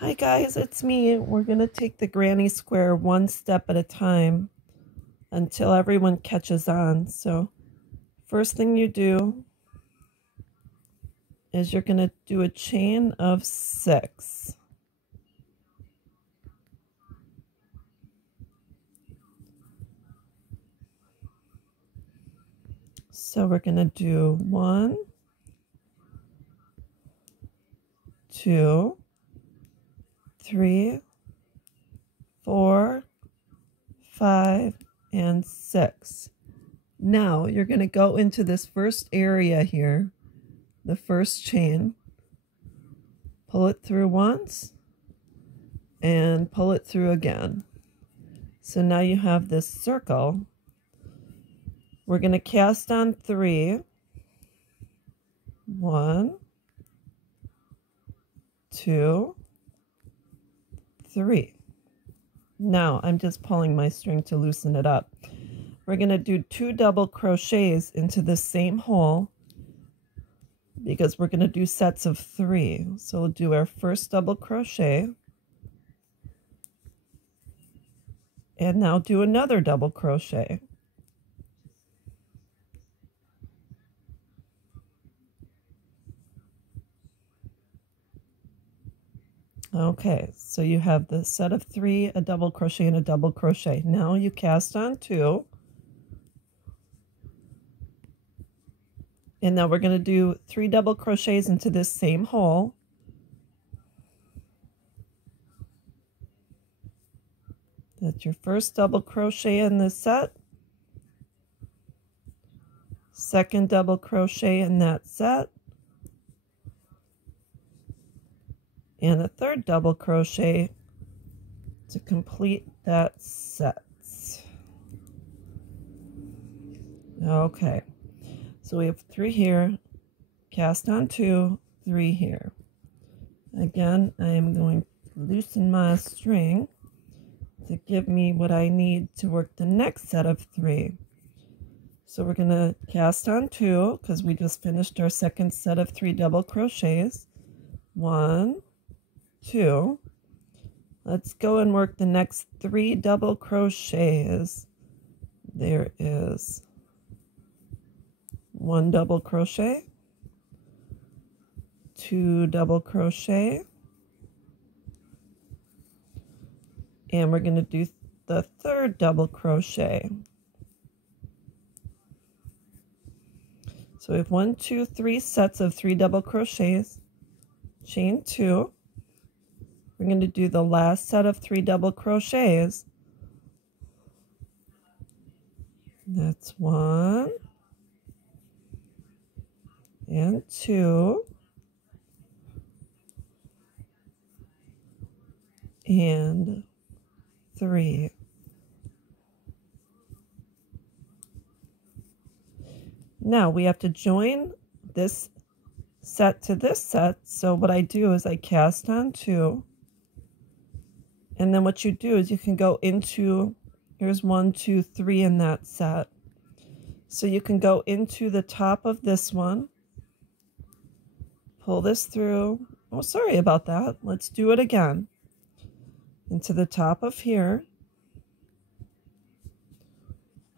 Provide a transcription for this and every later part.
Hi guys, it's me. We're going to take the granny square one step at a time until everyone catches on. So first thing you do is you're going to do a chain of 6. So we're going to do 1, 2, 3, 4, 5, and 6. Now you're going to go into this first area here, the first chain, pull it through once, and pull it through again. So now you have this circle. We're going to cast on 3. 1, 2, 3. Now I'm just pulling my string to loosen it up. We're going to do 2 double crochets into the same hole because we're going to do sets of 3. So we'll do our first double crochet and now do another double crochet. Okay, so you have the set of 3, a double crochet, and a double crochet. Now you cast on 2. And now we're going to do 3 double crochets into this same hole. That's your first double crochet in this set. Second double crochet in that set. And a third double crochet to complete that set. Okay, so we have 3 here, cast on 2, 3 here. Again, I am going to loosen my string to give me what I need to work the next set of 3. So we're going to cast on 2 because we just finished our second set of 3 double crochets. 1, 2. Let's go and work the next 3 double crochets. There is 1 double crochet, 2 double crochet, and we're going to do the third double crochet. So we have 1, 2, 3 sets of 3 double crochets, chain 2. We're going to do the last set of 3 double crochets. That's 1 and 2 and 3. Now we have to join this set to this set. So what I do is I cast on 2. And then what you do is you can go into, here's 1, 2, 3 in that set. So you can go into the top of this one, pull this through. Oh, sorry about that. Let's do it again. Into the top of here,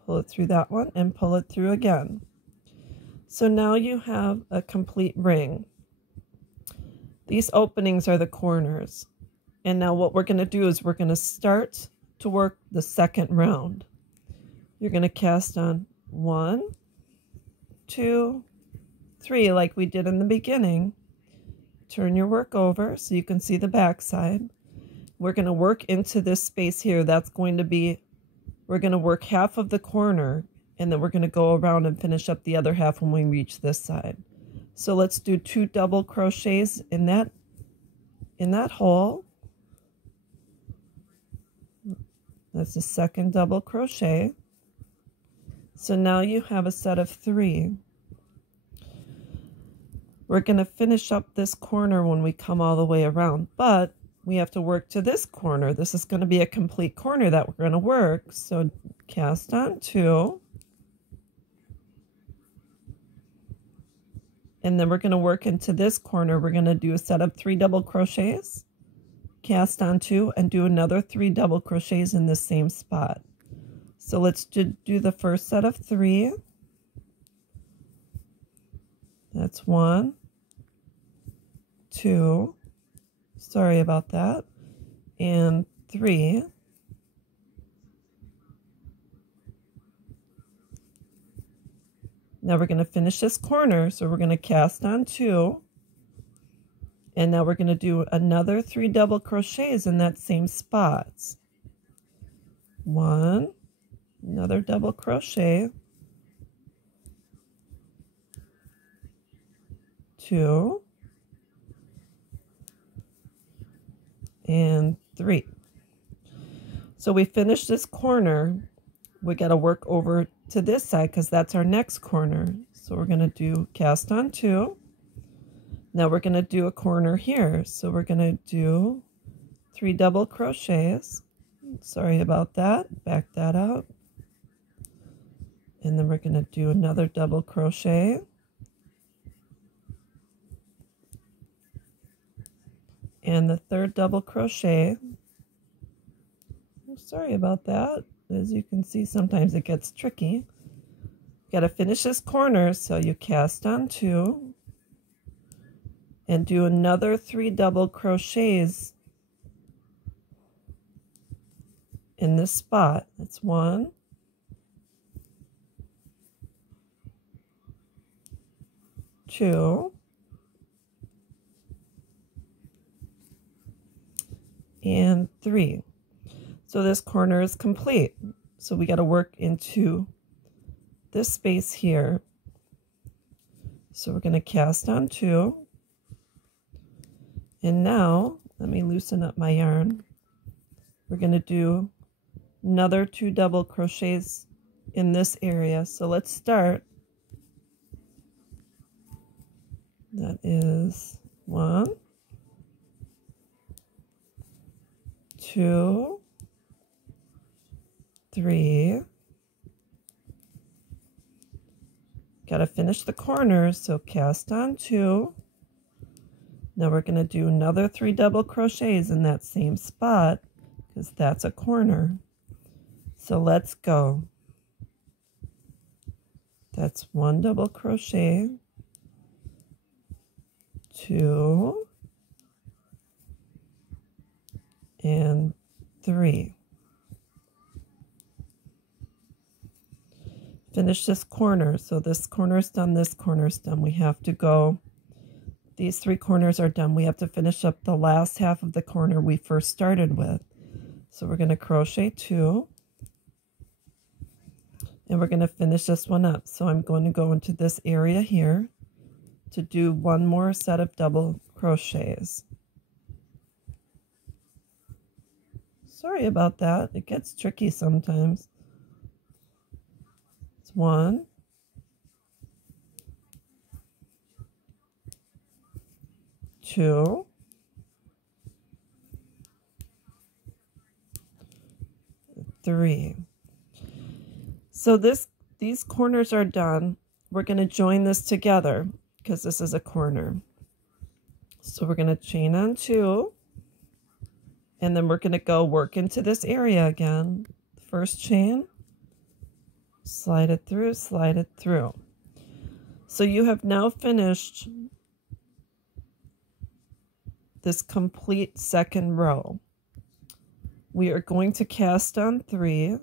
pull it through that one and pull it through again. So now you have a complete ring. These openings are the corners. And now what we're going to do is we're going to start to work the second round. You're going to cast on 1, 2, 3 like we did in the beginning. Turn your work over so you can see the back side. We're going to work into this space here. That's going to be, we're going to work half of the corner and then we're going to go around and finish up the other half when we reach this side. So let's do 2 double crochets in that hole. That's the second double crochet. So now you have a set of 3. We're going to finish up this corner when we come all the way around, but we have to work to this corner. This is going to be a complete corner that we're going to work. So cast on 2. And then we're going to work into this corner. We're going to do a set of 3 double crochets. cast on 2 and do another 3 double crochets in the same spot. So let's do the first set of 3. That's 1, 2, sorry about that, and 3. Now we're going to finish this corner, so we're going to cast on 2. And now we're going to do another 3 double crochets in that same spots. 1, another double crochet, 2, and 3. So we finished this corner. We got to work over to this side because that's our next corner. So we're going to do cast on 2. Now we're going to do a corner here. So we're going to do 3 double crochets. Sorry about that. Back that up. And then we're going to do another double crochet. And the third double crochet. Sorry about that. As you can see, sometimes it gets tricky. Got to finish this corner, so you cast on 2 and do another 3 double crochets in this spot. That's 1, 2, and 3. So this corner is complete. So we got to work into this space here. So we're going to cast on 2. And now, let me loosen up my yarn. We're going to do another 2 double crochets in this area. So let's start. That is 1, 2, 3. Got to finish the corners, so cast on 2. Now we're going to do another 3 double crochets in that same spot because that's a corner. So let's go. That's 1 double crochet, 2, and 3. Finish this corner. So this corner's done, this corner's done. We have to go, these 3 corners are done. We have to finish up the last half of the corner we first started with. So we're going to crochet 2. And we're going to finish this one up. So I'm going to go into this area here to do 1 more set of double crochets. Sorry about that. It gets tricky sometimes. 1, 2, 3. So these corners are done. We're going to join this together because this is a corner. So we're going to chain on 2, and then we're going to go work into this area again. First chain, slide it through, slide it through. So you have now finished this complete second row. We are going to cast on 3.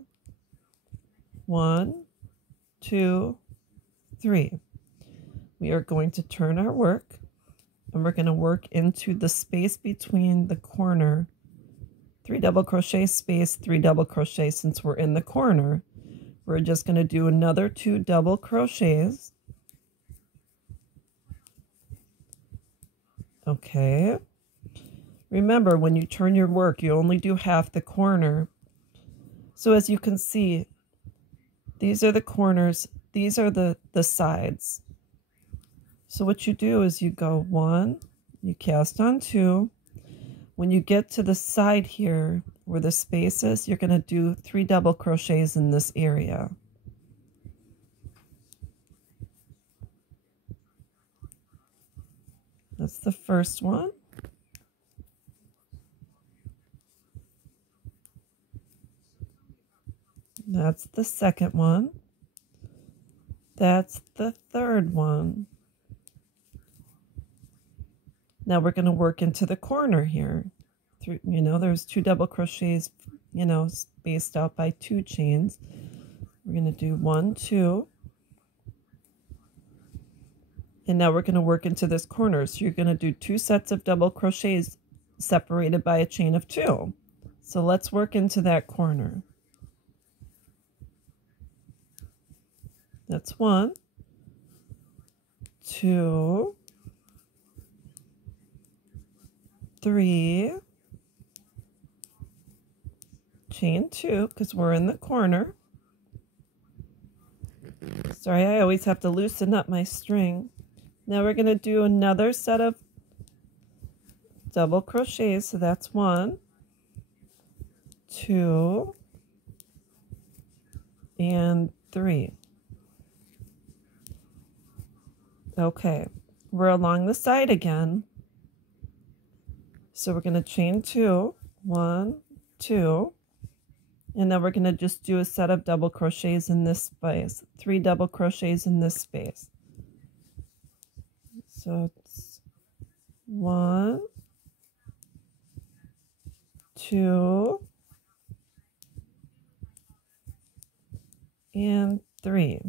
1, 2, 3. We are going to turn our work, and we're going to work into the space between the corner. 3 double crochet space, 3 double crochet. Since we're in the corner, we're just going to do another 2 double crochets. Okay. Remember, when you turn your work, you only do half the corner. So as you can see, these are the corners, these are the sides. So what you do is you go 1, you cast on 2. When you get to the side here where the space is, you're going to do 3 double crochets in this area. That's the first one. That's the second one. That's the third one. Now we're going to work into the corner here. Through, there's 2 double crochets, spaced out by 2 chains. We're going to do 1, 2. And now we're going to work into this corner. So you're going to do 2 sets of double crochets separated by a chain of 2. So let's work into that corner. That's 1, 2, 3, chain 2 because we're in the corner. Sorry, I always have to loosen up my string. Now we're going to do another set of double crochets. So that's 1, 2, and 3. Okay, we're along the side again. So we're going to chain 2, 1, 2, and then we're going to just do a set of double crochets in this space, 3 double crochets in this space. So it's 1, 2, and 3.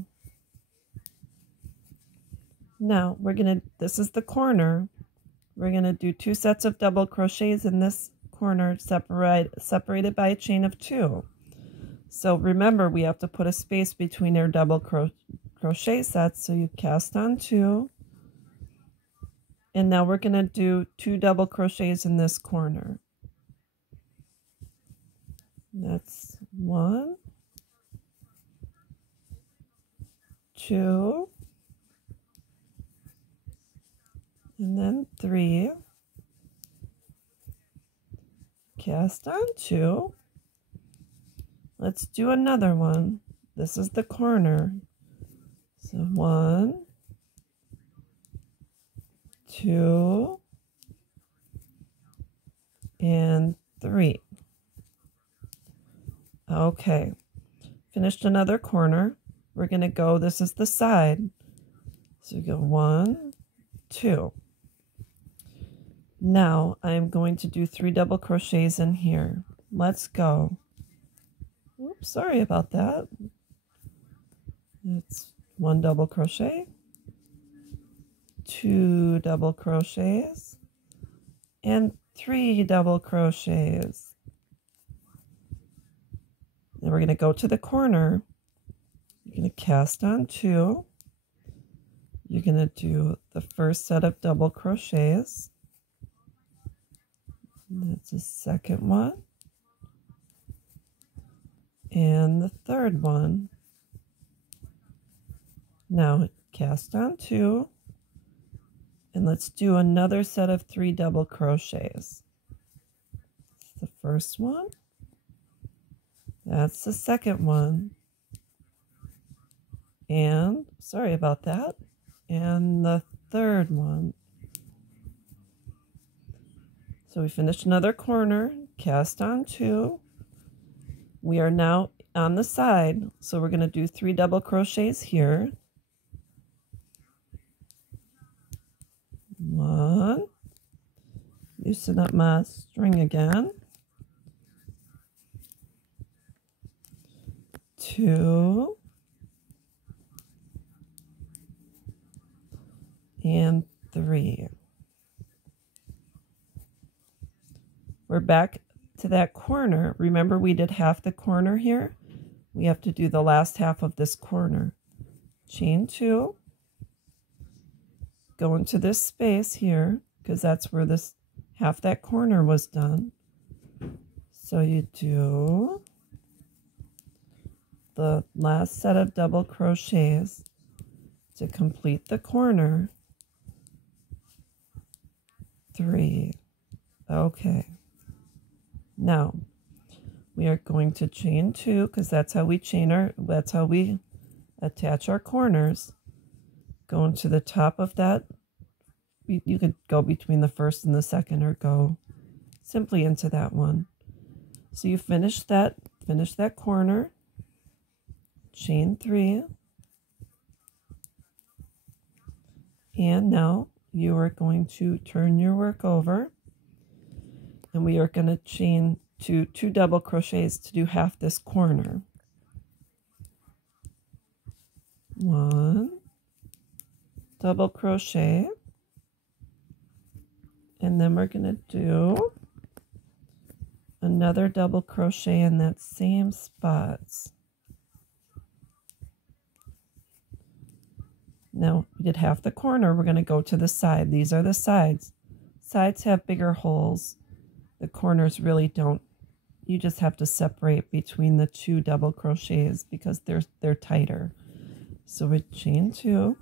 Now this is the corner. We're going to do 2 sets of double crochets in this corner separated by a chain of 2. So remember, we have to put a space between our double crochet sets. So you cast on 2. And now we're going to do 2 double crochets in this corner. That's 1, 2, and then 3, cast on 2. Let's do another one. This is the corner. So 1, 2, and 3. Okay, finished another corner. We're going to go, this is the side. So we go 1, 2. Now I'm going to do 3 double crochets in here. Let's go. Oops, sorry about that. It's 1 double crochet, 2 double crochets, and 3 double crochets. Then we're going to go to the corner. You're going to cast on 2. You're going to do the first set of double crochets. That's the second one. And the third one. Now cast on 2. And let's do another set of 3 double crochets. That's the first one. That's the second one. And, sorry about that. And the third one. So we finished another corner, cast on 2. We are now on the side, so we're going to do 3 double crochets here. 1. Loosen up my string again. 2. And 3. We're back to that corner. Remember, we did half the corner here. We have to do the last half of this corner. Chain 2. Go into this space here, because that's where this half that corner was done. So you do the last set of double crochets to complete the corner. 3. Okay. Now we are going to chain 2 because that's how we attach our corners. Go into the top of that. You could go between the first and the second, or go simply into that one. So you finish that corner. chain 3, and now you are going to turn your work over, and we are going to chain two double crochets to do half this corner. 1 double crochet, and then we're going to do another double crochet in that same spots. Now we did half the corner, we're going to go to the side. These are the sides. Sides have bigger holes. The corners really don't. You just have to separate between the 2 double crochets because they're tighter. So we chain 2,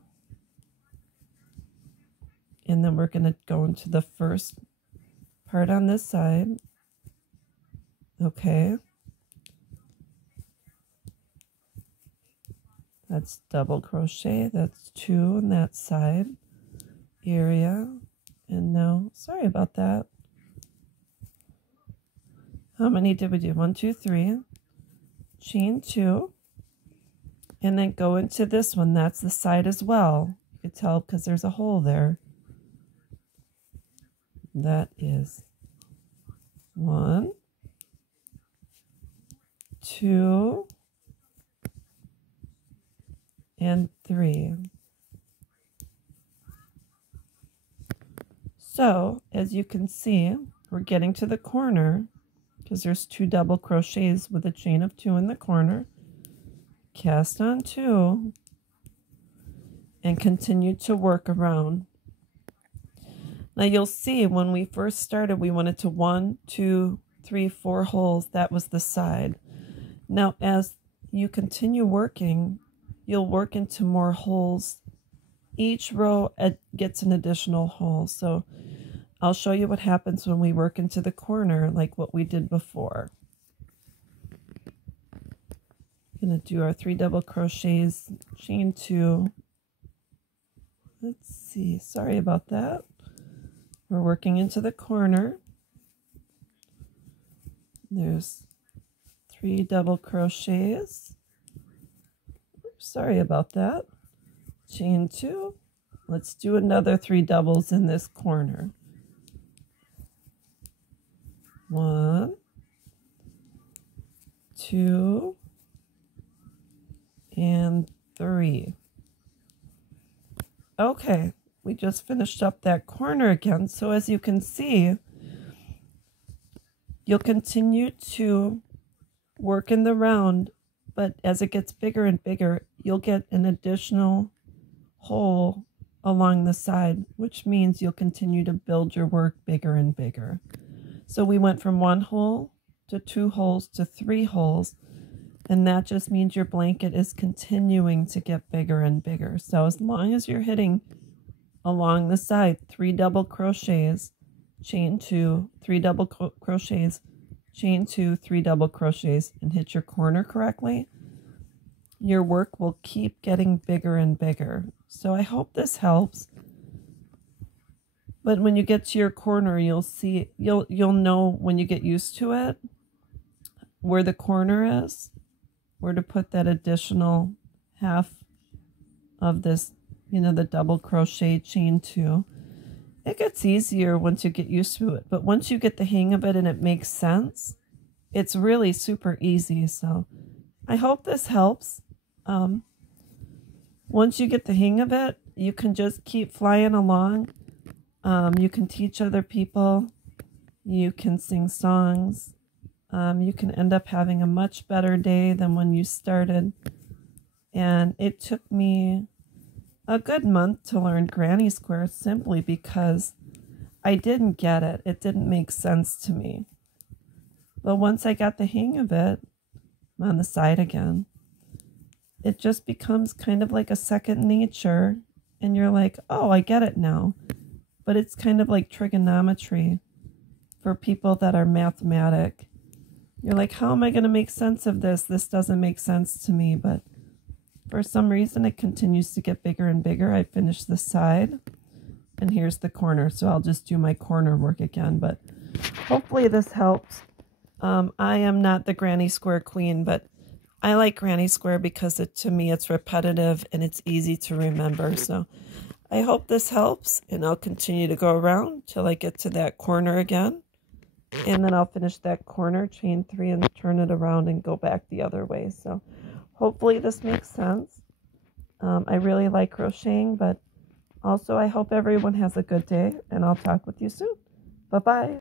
and then we're going to go into the first part on this side. Okay, that's double crochet, that's 2 in that side area, and now, sorry about that. How many did we do? 1, 2, 3, chain 2, and then go into this one. That's the side as well. You can tell because there's a hole there. That is 1, 2, and 3. So as you can see, we're getting to the corner because there's 2 double crochets with a chain of 2 in the corner. Cast on 2 and continue to work around. Now you'll see when we first started, we went into 1, 2, 3, 4 holes. That was the side. Now as you continue working, you'll work into more holes. Each row gets an additional hole. So I'll show you what happens when we work into the corner like what we did before. Gonna do our 3 double crochets, chain 2. Let's see, sorry about that. We're working into the corner. There's 3 double crochets. Oops, sorry about that. Chain 2. Let's do another 3 doubles in this corner. 1, 2, and 3. Okay, we just finished up that corner again. So as you can see, you'll continue to work in the round, but as it gets bigger and bigger, you'll get an additional hole along the side, which means you'll continue to build your work bigger and bigger. So we went from 1 hole to 2 holes to 3 holes, and that just means your blanket is continuing to get bigger and bigger. So as long as you're hitting along the side 3 double crochets, chain 2, 3 double crochets, chain 2, 3 double crochets, and hit your corner correctly, your work will keep getting bigger and bigger. So I hope this helps. But when you get to your corner, you'll see, you'll know when you get used to it where the corner is, where to put that additional half of this, you know, the double crochet, chain 2. It gets easier once you get used to it, but once you get the hang of it and it makes sense, it's really super easy. So I hope this helps. Once you get the hang of it, you can just keep flying along. You can teach other people. You can sing songs. You can end up having a much better day than when you started. And it took me a good month to learn granny square simply because I didn't get it. It didn't make sense to me. But once I got the hang of it, I'm on the side again, it just becomes kind of like a second nature. And you're like, oh, I get it now. But it's kind of like trigonometry for people that are mathematic. You're like, how am I going to make sense of this? This doesn't make sense to me. But for some reason, it continues to get bigger and bigger. I finished the side, and here's the corner. So I'll just do my corner work again. But hopefully this helps. I am not the granny square queen, but I like granny square because to me it's repetitive and it's easy to remember. So I hope this helps, and I'll continue to go around till I get to that corner again. And then I'll finish that corner, chain 3, and turn it around and go back the other way. So hopefully this makes sense. I really like crocheting, but also I hope everyone has a good day, and I'll talk with you soon. Bye-bye.